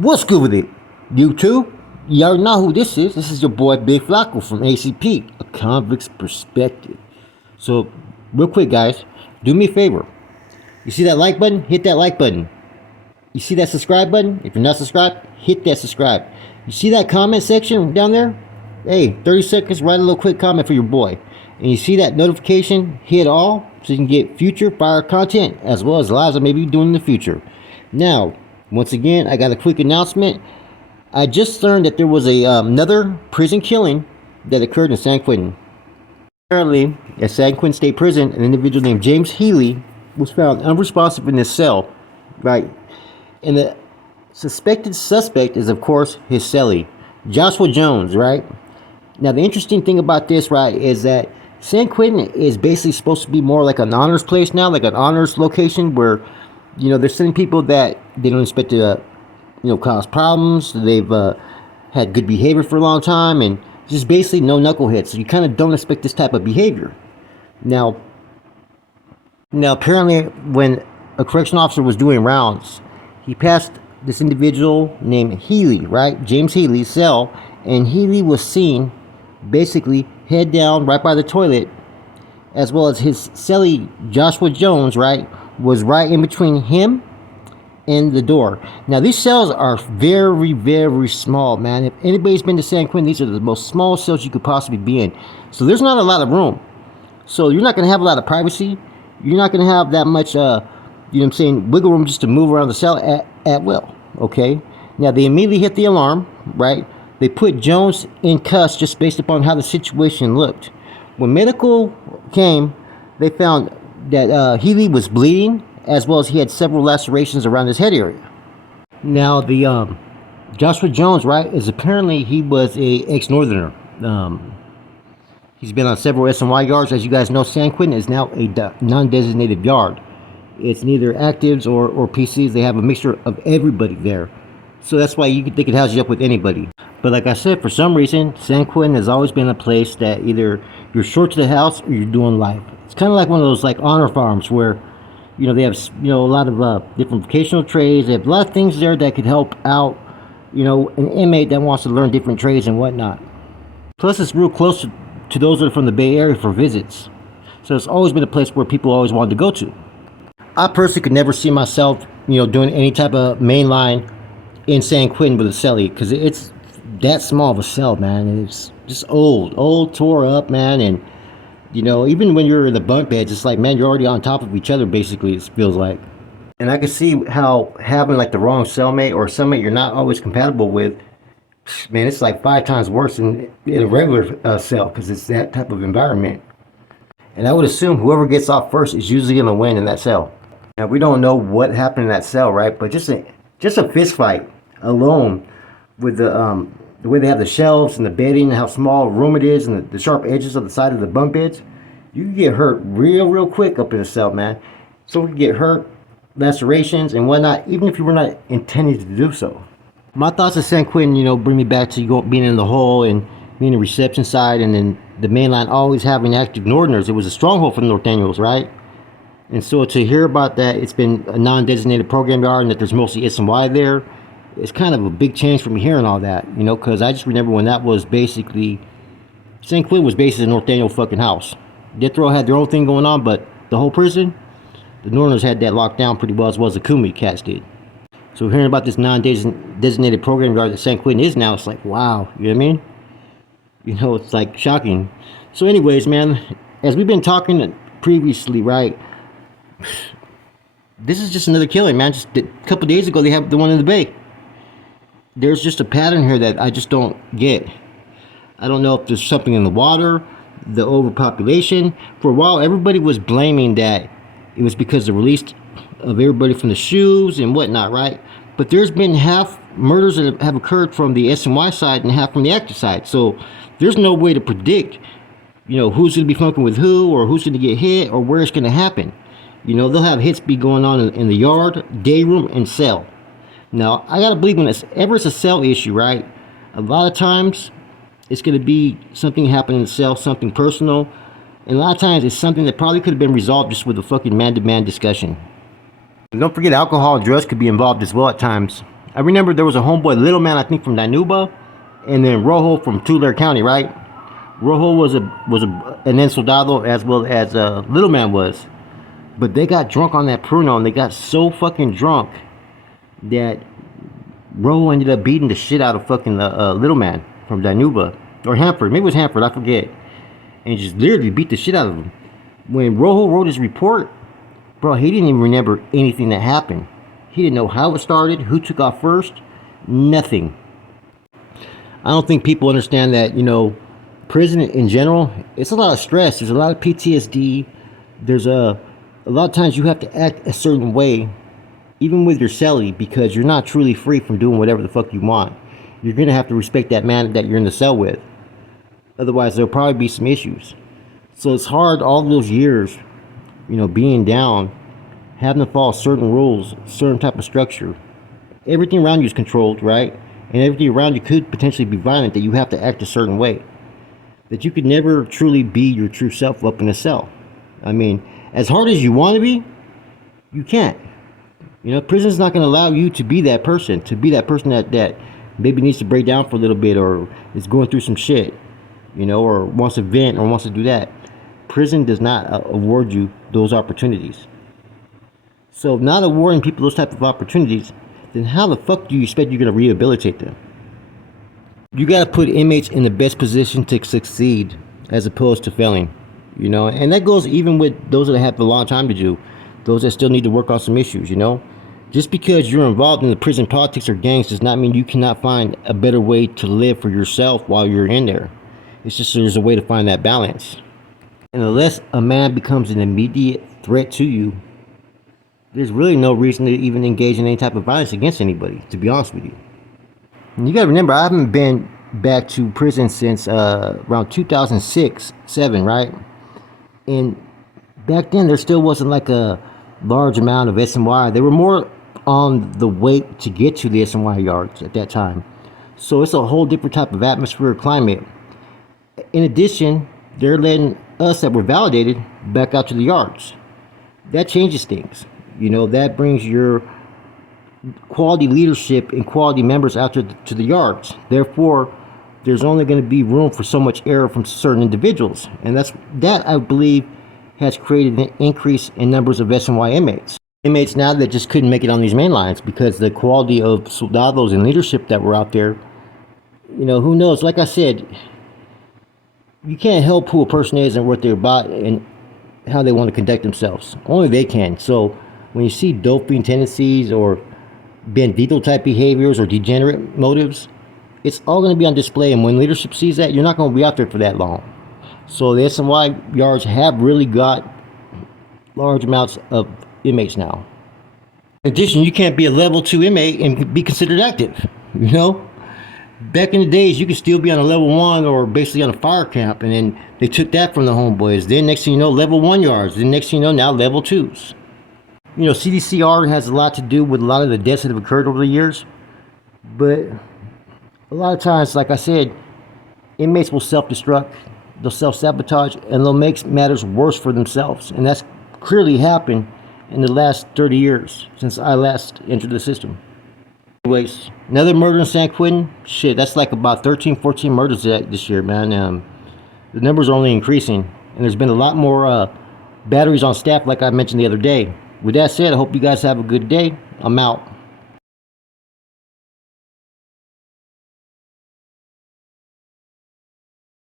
What's good with it? YouTube? You already know who this is. This is your boy Big Flacco from ACP, a convict's perspective. So, real quick, guys, do me a favor. You see that like button? Hit that like button. You see that subscribe button? If you're not subscribed, hit that subscribe. You see that comment section down there? Hey, 30 seconds, write a little quick comment for your boy. And you see that notification? Hit all so you can get future fire content as well as lives I may be doing in the future. Now, once again, I got a quick announcement. I just learned that there was another prison killing that occurred in San Quentin. Apparently, at San Quentin State Prison, an individual named James Healy was found unresponsive in his cell, right? And the suspected suspect is, of course, his Celly, Joshua Jones, right? Now, the interesting thing about this, right, is that San Quentin is basically supposed to be more like an honors place now, like an honors location where, you know, they're sending people that they don't expect to, cause problems. They've had good behavior for a long time and just basically no knuckleheads. So you kind of don't expect this type of behavior. Now, apparently when a correction officer was doing rounds, he passed this individual named Healy, right? James Healy's cell, and Healy was seen basically head down right by the toilet, as well as his cellie Joshua Jones, right, was right in between him and the door. Now, these cells are very, very small, man. If anybody's been to San Quentin, these are the most small cells you could possibly be in. So there's not a lot of room. So you're not going to have a lot of privacy. You're not going to have that much, wiggle room just to move around the cell at will, okay? Now, they immediately hit the alarm, right? They put Jones in cuffs just based upon how the situation looked. When medical came, they found that Healy was bleeding, as well as he had several lacerations around his head area. Now, the Joshua Jones, right, is apparently he was a ex-northerner. He's been on several SNY yards. As you guys know, San Quentin is now a non-designated yard. It's neither actives or PCs. They have a mixture of everybody there. So that's why they could house you up with anybody. But like I said, for some reason, San Quentin has always been a place that either you're short to the house or you're doing life. It's kind of like one of those like honor farms where, they have, a lot of different vocational trades. They have a lot of things there that could help out, an inmate that wants to learn different trades and whatnot. Plus, it's real close to those that are from the Bay Area for visits. So it's always been a place where people always wanted to go to. I personally could never see myself, doing any type of mainline in San Quentin with a cellie, because it's that small of a cell, man. It's just old, tore up, man. And even when you're in the bunk beds, it's like, man, you're already on top of each other, basically, it feels like. And I can see how having like the wrong cellmate or a cellmate you're not always compatible with, man, it's like 5 times worse than in a regular cell, because it's that type of environment. And I would assume whoever gets off first is usually going to win in that cell. Now, we don't know what happened in that cell, right? But just a fist fight alone with the way they have the shelves and the bedding and how small a room it is and the sharp edges of the side of the bunk beds, you can get hurt real quick up in a cell, man. So we can get hurt, lacerations and whatnot, even if you were not intending to do so. My thoughts of San Quentin, bring me back to being in the hole and being the reception side, and then the main line always having active Northerners. It was a stronghold for the North Daniels, right? And so to hear about that, it's been a non-designated program yard and that there's mostly SNY there, it's kind of a big change for me hearing all that, because I just remember when that was basically, San Quentin was basically the North Daniel fucking house. Death Row had their own thing going on, but the whole prison, the Northerners had that locked down pretty well, as the Kumi cats did. So hearing about this non-designated program yard that San Quentin is now, it's like, wow, you know what I mean? It's like shocking. So anyways, man, as we've been talking previously, right, this is just another killing, man. Just a couple days ago, they have the one in the Bay. There's just a pattern here that I just don't get. I don't know if there's something in the water, the overpopulation. For a while, everybody was blaming that it was because the release of everybody from the shoes and whatnot, right? But there's been half murders that have occurred from the SNY side and half from the active side. So there's no way to predict, who's going to be funking with who, or who's going to get hit, or where it's going to happen. They'll have hits be going on in the yard, day room, and cell. Now, I gotta believe when it's a cell issue, right? A lot of times, it's gonna be something happening in the cell, something personal. And a lot of times, it's something that probably could have been resolved just with a fucking man-to-man discussion. And don't forget, alcohol and drugs could be involved as well at times. I remember there was a homeboy, Little Man, I think from Danuba, and then Rojo from Tulare County, right? Rojo was an soldado as well as Little Man was, but they got drunk on that Pruno, and they got so fucking drunk that Rojo ended up beating the shit out of fucking Little Man from Danuba or Hanford. Maybe it was Hanford, I forget, and just literally beat the shit out of him. When Rojo wrote his report, bro, he didn't even remember anything that happened. He didn't know how it started, who took off first, nothing. I don't think people understand that, prison in general, it's a lot of stress. There's a lot of PTSD. There's a lot of times you have to act a certain way, even with your cellie, because you're not truly free from doing whatever the fuck you want. You're going to have to respect that man that you're in the cell with. Otherwise, there'll probably be some issues. So it's hard all those years, being down, having to follow certain rules, certain type of structure. Everything around you is controlled, right? And everything around you could potentially be violent, that you have to act a certain way. That you could never truly be your true self up in a cell. I mean, as hard as you want to be, you can't. Prison's not going to allow you to be that person, that maybe needs to break down for a little bit or is going through some shit, or wants to vent or wants to do that. Prison does not award you those opportunities. So if not awarding people those type of opportunities, then how the fuck do you expect you're going to rehabilitate them? You got to put inmates in the best position to succeed as opposed to failing, and that goes even with those that have a long time to do, those that still need to work on some issues, Just because you're involved in the prison politics or gangs does not mean you cannot find a better way to live for yourself while you're in there. It's just there's a way to find that balance. And unless a man becomes an immediate threat to you, there's really no reason to even engage in any type of violence against anybody, to be honest with you. And you gotta remember, I haven't been back to prison since around 2006-7, right? And back then there still wasn't like a large amount of SNY. They were more on the way to get to the SNY yards at that time. So it's a whole different type of atmosphere or climate. In addition, they're letting us that were validated back out to the yards. That changes things. That brings your quality leadership and quality members out to the yards. Therefore, there's only going to be room for so much error from certain individuals. And that I believe has created an increase in numbers of SNY inmates. Inmates now that just couldn't make it on these main lines because the quality of soldados and leadership that were out there, who knows? Like I said, you can't help who a person is and what they're about and how they want to conduct themselves. Only they can. So when you see doping tendencies or bandito type behaviors or degenerate motives, it's all going to be on display. And when leadership sees that, you're not going to be out there for that long. So the SNY yards have really got large amounts of inmates now. In addition, you can't be a level 2 inmate and be considered active. Back in the days, you could still be on a level 1 or basically on a fire camp, and then they took that from the homeboys. Then next thing you know, level 1 yards. Then next thing you know, now level 2s. CDCR has a lot to do with a lot of the deaths that have occurred over the years. But a lot of times, like I said, inmates will self-destruct, they'll self-sabotage, and they'll make matters worse for themselves. And that's clearly happened in the last 30 years since I last entered the system. Anyways, another murder in San Quentin. Shit, that's like about 13, 14 murders this year, man. The numbers are only increasing, and there's been a lot more batteries on staff, like I mentioned the other day. With that said, I hope you guys have a good day. I'm out.